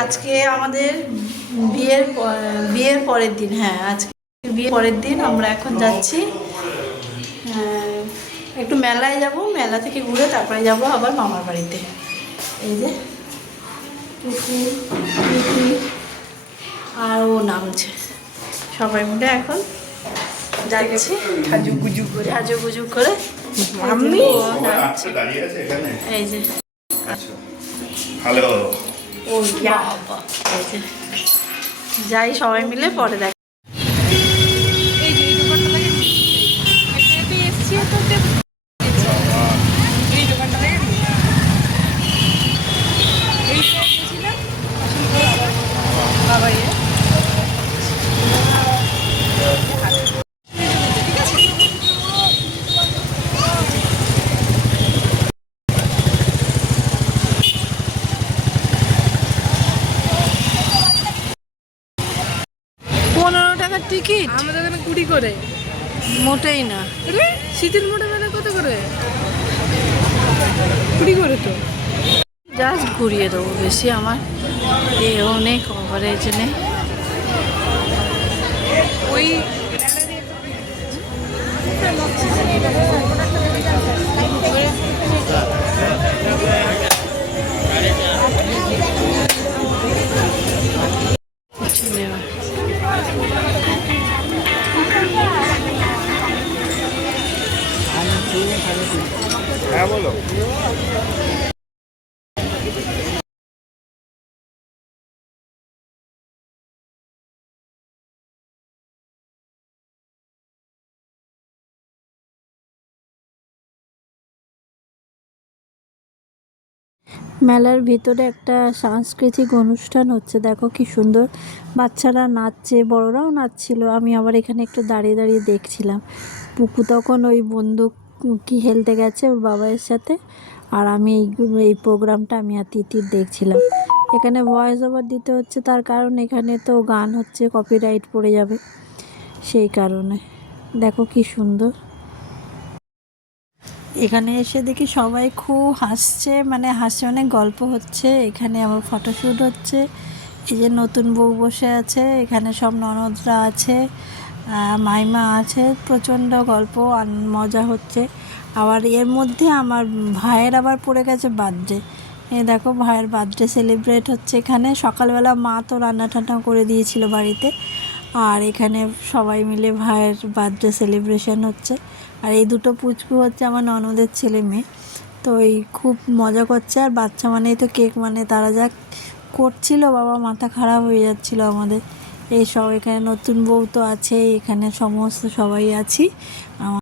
আজকে আমাদের বিয়ের পরের দিন। হ্যাঁ, আজকে বিয়ের পরের দিন আমরা এখন যাচ্ছি একটু মেলায় যাব, মেলা থেকে ঘুরে তারপরে যাব আবার মামার বাড়িতে। এই যে আর ও নামছে, সবাই মিলে এখন যাচ্ছি সাজুগুজু করে। আমি এই যে হ্যালো ও যাই সবাই মিলে পরে দেখ। টিকিট আমাদের এখানে 20 করে, মোটেই না। শীতের মোটে মেলা কত করে? 20 করে তো। জাস্ট ঘুরিয়ে দেবো, বেশি আমার অনেক কভারেজ নেই। ওই হ্যাঁ বলো। মেলার ভিতরে একটা সাংস্কৃতিক অনুষ্ঠান হচ্ছে, দেখো কি সুন্দর। বাচ্চারা নাচছে, বড়রাও নাচছিল। আমি আবার এখানে একটু দাঁড়িয়ে দাঁড়িয়ে দেখছিলাম। পুকু তখন ওই বন্দুক কি খেলতে গেছে ওর বাবার সাথে, আর আমি এই প্রোগ্রামটা আমি আর তিতির দেখছিলাম। এখানে ভয়েস ওভার দিতে হচ্ছে, তার কারণ এখানে তো গান হচ্ছে, কপিরাইট পড়ে যাবে, সেই কারণে। দেখো কি সুন্দর। এখানে এসে দেখি সবাই খুব হাসছে, মানে হাসছে, অনেক গল্প হচ্ছে। এখানে আবার ফটোশ্যুট হচ্ছে। এই যে নতুন বউ বসে আছে, এখানে সব ননদরা আছে, মাইমা আছে, প্রচণ্ড গল্প আর মজা হচ্ছে। আবার এর মধ্যে আমার ভাইয়ের আবার পড়ে গেছে বার্থডে। এই দেখো ভাইয়ের বার্থডে সেলিব্রেট হচ্ছে এখানে। সকালবেলা মা তো রান্না টান্না করে দিয়েছিল বাড়িতে, আর এখানে সবাই মিলে ভাইয়ের বার্থডে সেলিব্রেশন হচ্ছে। আর এই দুটো পুচকু হচ্ছে আমার ননদের ছেলে মেয়ে, তো এই খুব মজা করছে। আর বাচ্চা মানেই তো কেক, মানে তারা যা করছিল বাবা, মাথা খারাপ হয়ে যাচ্ছিল আমাদের। এই সব এখানে নতুন বউ তো আছেই, এখানে সমস্ত সবাই আছি।